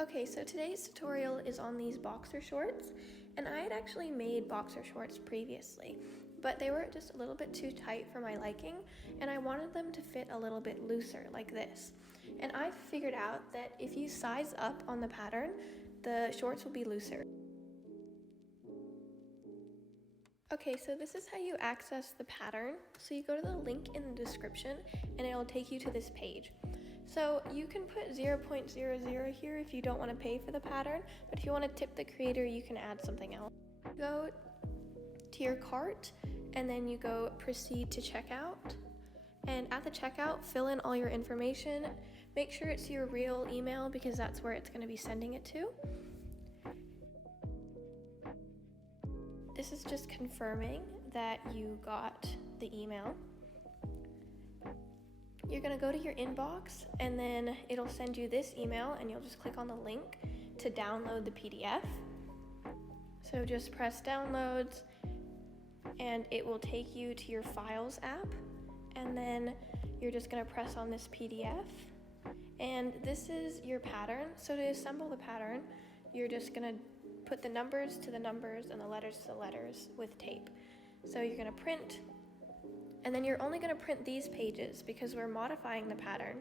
Okay, so today's tutorial is on these boxer shorts, and I had actually made boxer shorts previously, but they were just a little bit too tight for my liking, and I wanted them to fit a little bit looser, like this. And I figured out that if you size up on the pattern, the shorts will be looser. Okay, so this is how you access the pattern. So you go to the link in the description, and it'll take you to this page. So you can put 0.00 here if you don't want to pay for the pattern, but if you want to tip the creator, you can add something else. Go to your cart, and then you go proceed to checkout. And at the checkout, fill in all your information. Make sure it's your real email because that's where it's going to be sending it to. This is just confirming that you got the email. You're going to go to your inbox, and then it'll send you this email, and you'll just click on the link to download the PDF. So just press downloads, and it will take you to your Files app, and then you're just going to press on this PDF. And this is your pattern. So to assemble the pattern, you're just going to put the numbers to the numbers and the letters to the letters with tape. So you're going to print, and then you're only going to print these pages because we're modifying the pattern.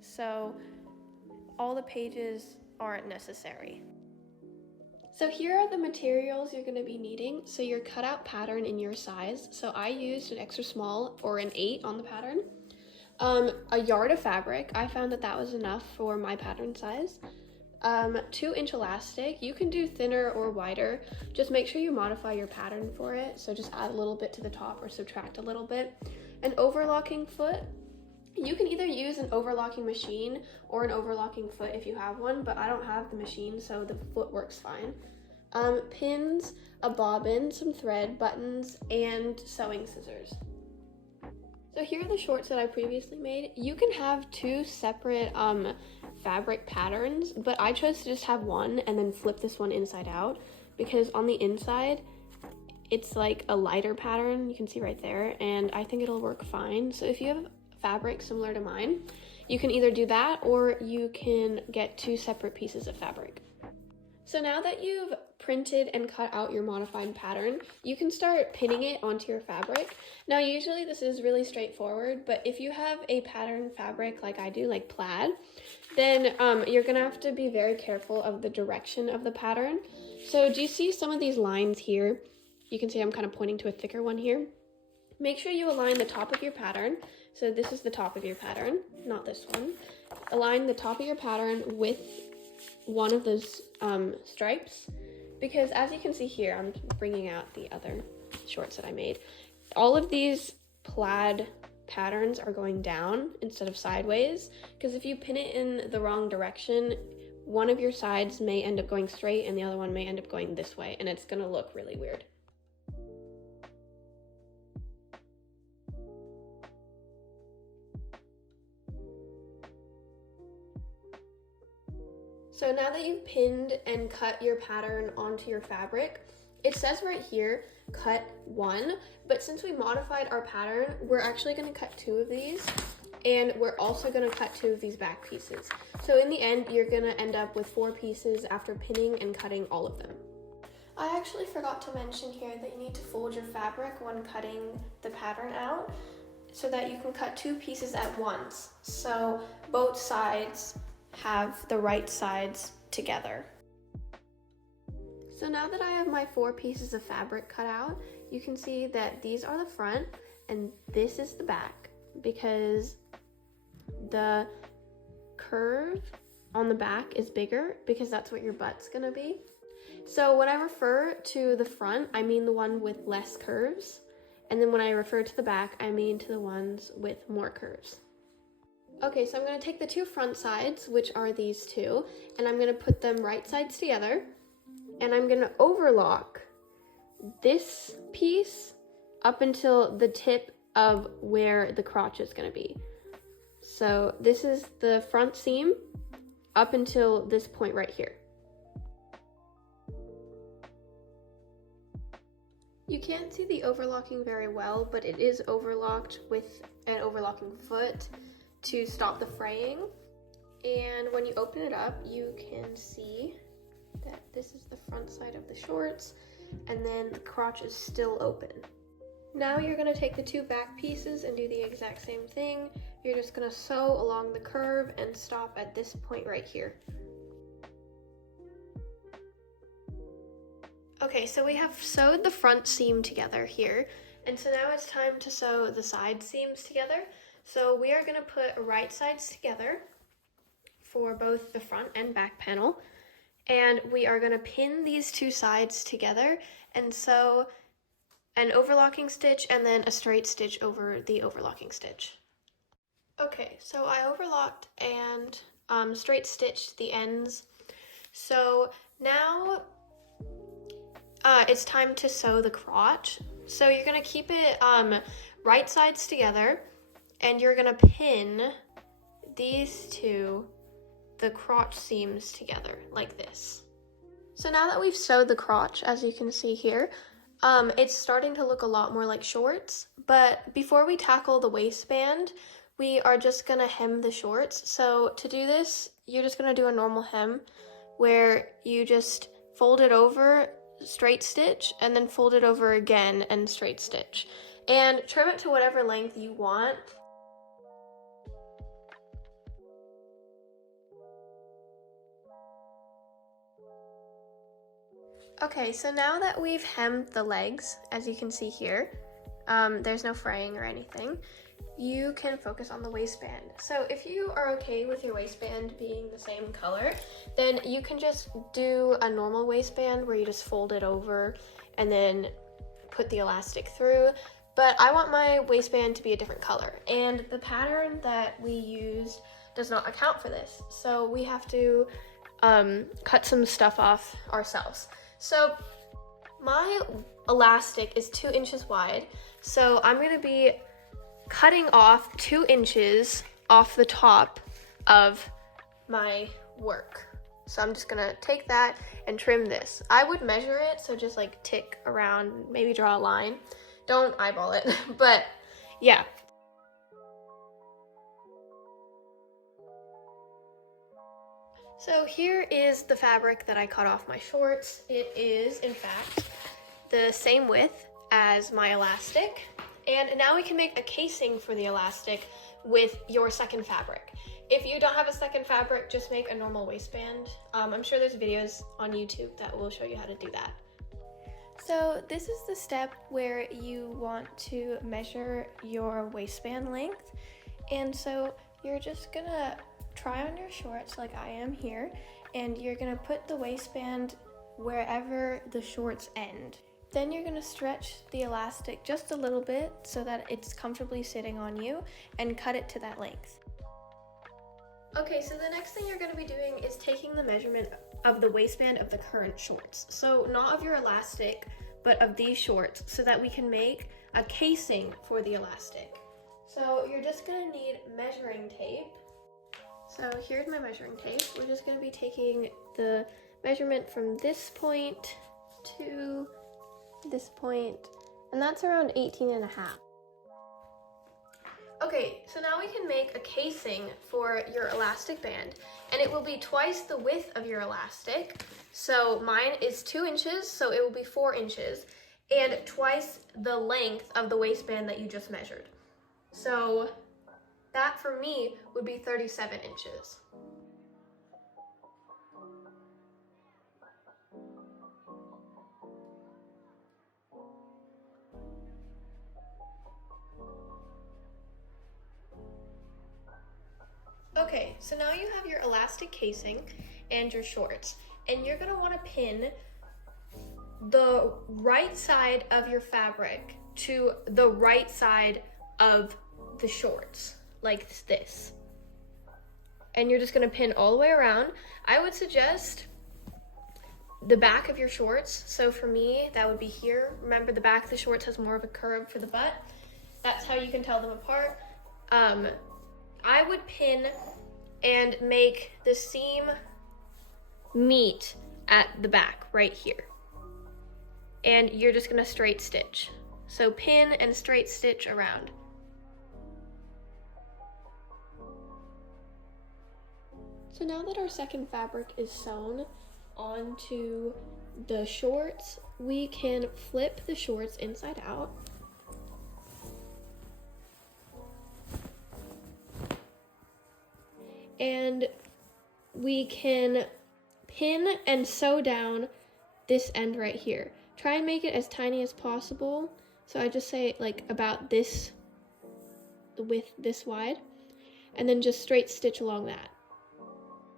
So all the pages aren't necessary. So here are the materials you're going to be needing. So your cutout pattern in your size. So I used an extra small or an 8 on the pattern. A yard of fabric. I found that that was enough for my pattern size. 2-inch elastic. You can do thinner or wider. Just make sure you modify your pattern for it. So just add a little bit to the top or subtract a little bit. An overlocking foot. You can either use an overlocking machine or an overlocking foot if you have one, but I don't have the machine, so the foot works fine. Pins, a bobbin, some thread, buttons, and sewing scissors. So here are the shorts that I previously made. You can have 2 separate fabric patterns, but I chose to just have one and then flip this one inside out because on the inside it's like a lighter pattern, you can see right there, and I think it'll work fine. So if you have fabric similar to mine, you can either do that or you can get 2 separate pieces of fabric. So now that you've printed and cut out your modified pattern, you can start pinning it onto your fabric. Now usually this is really straightforward, but if you have a pattern fabric like I do, like plaid, then you're gonna have to be very careful of the direction of the pattern. So do you see some of these lines here? You can see I'm kind of pointing to a thicker one here. Make sure you align the top of your pattern. So this is the top of your pattern, not this one. Align the top of your pattern with one of those stripes, because as you can see here, I'm bringing out the other shorts that I made. All of these plaid patterns are going down instead of sideways, because if you pin it in the wrong direction, one of your sides may end up going straight and the other one may end up going this way, and it's going to look really weird. So now that you've pinned and cut your pattern onto your fabric, it says right here, cut 1, but since we modified our pattern, we're actually going to cut 2 of these, and we're also going to cut 2 of these back pieces. So in the end, you're going to end up with 4 pieces after pinning and cutting all of them. I actually forgot to mention here that you need to fold your fabric when cutting the pattern out so that you can cut 2 pieces at once, so both sides have the right sides together. So now that I have my 4 pieces of fabric cut out, you can see that these are the front and this is the back, because the curve on the back is bigger because that's what your butt's gonna be. So when I refer to the front, I mean the one with less curves, and then when I refer to the back, I mean to the ones with more curves. Okay, so I'm going to take the 2 front sides, which are these 2, and I'm going to put them right sides together, and I'm going to overlock this piece up until the tip of where the crotch is going to be. So this is the front seam up until this point right here. You can't see the overlocking very well, but it is overlocked with an overlocking foot to stop the fraying. And when you open it up, you can see that this is the front side of the shorts, and then the crotch is still open. Now you're gonna take the two back pieces and do the exact same thing. You're just gonna sew along the curve and stop at this point right here. Okay, so we have sewed the front seam together here, and so now it's time to sew the side seams together. So we are gonna put right sides together for both the front and back panel, and we are gonna pin these two sides together and sew an overlocking stitch and then a straight stitch over the overlocking stitch. Okay, so I overlocked and straight stitched the ends. So now it's time to sew the crotch. So you're gonna keep it right sides together, and you're gonna pin these two, the crotch seams together like this. So now that we've sewed the crotch, as you can see here, it's starting to look a lot more like shorts, but before we tackle the waistband, we are just gonna hem the shorts. So to do this, you're just gonna do a normal hem where you just fold it over, straight stitch, and then fold it over again and straight stitch. And trim it to whatever length you want. Okay, so now that we've hemmed the legs, as you can see here, there's no fraying or anything, you can focus on the waistband. So if you are okay with your waistband being the same color, then you can just do a normal waistband where you just fold it over and then put the elastic through. But I want my waistband to be a different color, and the pattern that we used does not account for this. So we have to cut some stuff off ourselves. So my elastic is 2 inches wide, so I'm going to be cutting off 2 inches off the top of my work. So I'm just gonna take that and trim this. I would measure it, so just like tick around, maybe draw a line. Don't eyeball it, but yeah. So here is the fabric that I cut off my shorts. It is, in fact, the same width as my elastic. And now we can make a casing for the elastic with your second fabric. If you don't have a second fabric, just make a normal waistband. I'm sure there's videos on YouTube that will show you how to do that. So this is the step where you want to measure your waistband length. And so you're just gonna try on your shorts like I am here, and you're gonna put the waistband wherever the shorts end. Then you're gonna stretch the elastic just a little bit so that it's comfortably sitting on you, and cut it to that length. Okay, so the next thing you're gonna be doing is taking the measurement of the waistband of the current shorts. So not of your elastic, but of these shorts, so that we can make a casing for the elastic. So you're just gonna need measuring tape. So here's my measuring tape. We're just gonna be taking the measurement from this point to this point, and that's around 18.5. Okay, so now we can make a casing for your elastic band, and it will be twice the width of your elastic. So mine is 2 inches, so it will be 4 inches, and twice the length of the waistband that you just measured. So that for me would be 37 inches. Okay, so now you have your elastic casing and your shorts, and you're gonna wanna pin the right side of your fabric to the right side of the shorts, like this. And you're just gonna pin all the way around. I would suggest the back of your shorts. So for me, that would be here. Remember, the back of the shorts has more of a curve for the butt. That's how you can tell them apart. I would pin and make the seam meet at the back right here. And you're just gonna straight stitch. So pin and straight stitch around. So now that our second fabric is sewn onto the shorts, we can flip the shorts inside out. And we can pin and sew down this end right here. Try and make it as tiny as possible. So I just say like about this, the width this wide, and then just straight stitch along that.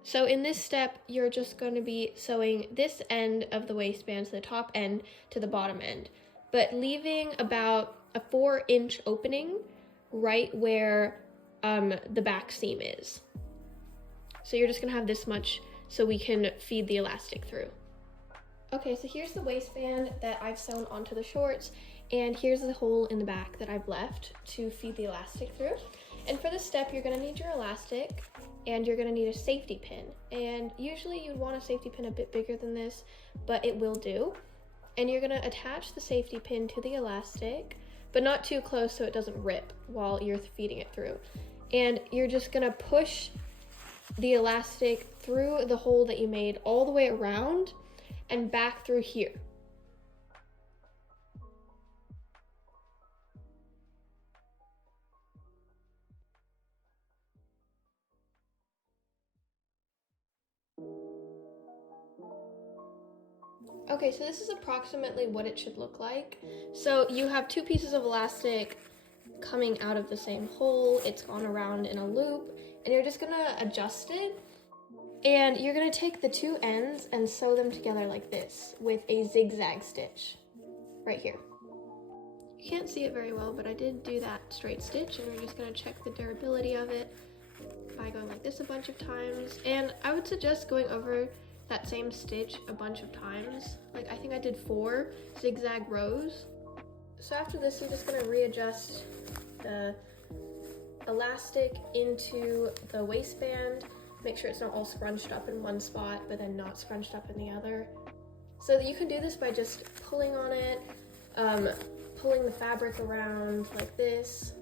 So in this step, you're just going to be sewing this end of the waistband, so the top end to the bottom end, but leaving about a 4-inch opening right where the back seam is. So you're just gonna have this much so we can feed the elastic through. Okay, so here's the waistband that I've sewn onto the shorts, and here's the hole in the back that I've left to feed the elastic through. And for this step, you're gonna need your elastic, and you're gonna need a safety pin. And usually you'd want a safety pin a bit bigger than this, but it will do. And you're gonna attach the safety pin to the elastic, but not too close so it doesn't rip while you're feeding it through. And you're just gonna push the elastic through the hole that you made all the way around and back through here. Okay, so this is approximately what it should look like. So you have 2 pieces of elastic coming out of the same hole. It's gone around in a loop, and you're just gonna adjust it. And you're gonna take the 2 ends and sew them together like this with a zigzag stitch right here. You can't see it very well, but I did do that straight stitch, and we're just gonna check the durability of it by going like this a bunch of times. And I would suggest going over that same stitch a bunch of times. Like I think I did 4 zigzag rows. So after this, you're just gonna readjust the elastic into the waistband. Make sure it's not all scrunched up in one spot, but then not scrunched up in the other. So you can do this by just pulling on it, pulling the fabric around like this.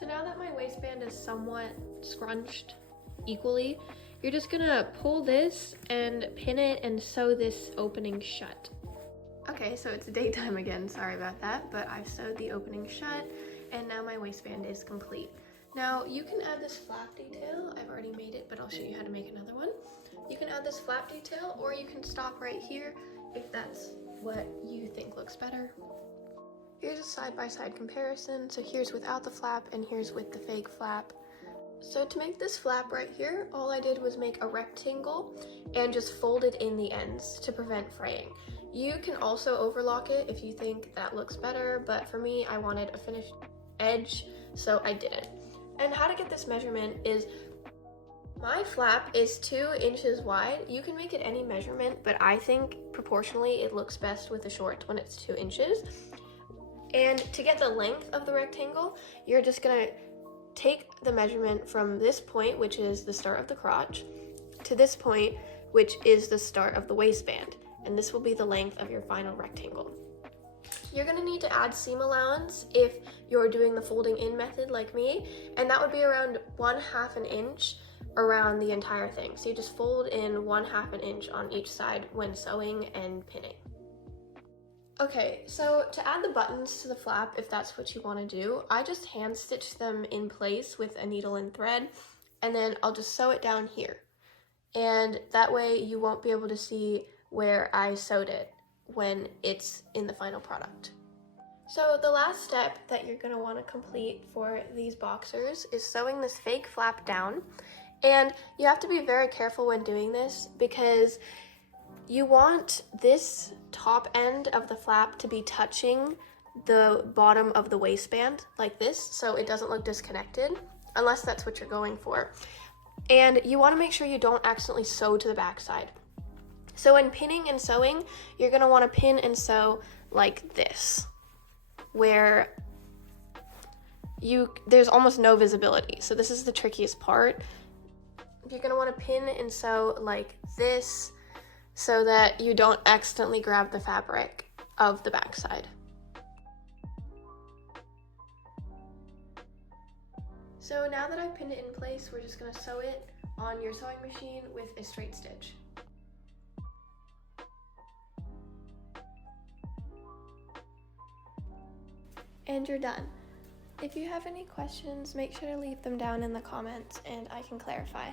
So now that my waistband is somewhat scrunched equally, you're just gonna pull this and pin it and sew this opening shut. Okay, so it's daytime again, sorry about that, but I've sewed the opening shut, and now my waistband is complete. Now you can add this flap detail. I've already made it, but I'll show you how to make another one. You can add this flap detail, or you can stop right here if that's what you think looks better. Here's a side-by-side comparison. So here's without the flap and here's with the fake flap. So to make this flap right here, all I did was make a rectangle and just folded in the ends to prevent fraying. You can also overlock it if you think that looks better, but for me, I wanted a finished edge, so I didn't. And how to get this measurement is, my flap is 2 inches wide. You can make it any measurement, but I think proportionally it looks best with the shorts when it's 2 inches. And to get the length of the rectangle, you're just gonna take the measurement from this point, which is the start of the crotch, to this point, which is the start of the waistband. And this will be the length of your final rectangle. You're gonna need to add seam allowance if you're doing the folding in method like me, and that would be around 1/2 an inch around the entire thing. So you just fold in 1/2 an inch on each side when sewing and pinning. Okay, so to add the buttons to the flap, if that's what you want to do, I just hand stitch them in place with a needle and thread, and then I'll just sew it down here. And that way you won't be able to see where I sewed it when it's in the final product. So the last step that you're going to want to complete for these boxers is sewing this fake flap down. And you have to be very careful when doing this because you want this top end of the flap to be touching the bottom of the waistband like this, so it doesn't look disconnected, unless that's what you're going for. And you want to make sure you don't accidentally sew to the backside. So when pinning and sewing, you're going to want to pin and sew like this, where there's almost no visibility. So this is the trickiest part. You're going to want to pin and sew like this so that you don't accidentally grab the fabric of the backside. So now that I've pinned it in place, we're just going to sew it on your sewing machine with a straight stitch. And you're done. If you have any questions, make sure to leave them down in the comments and I can clarify.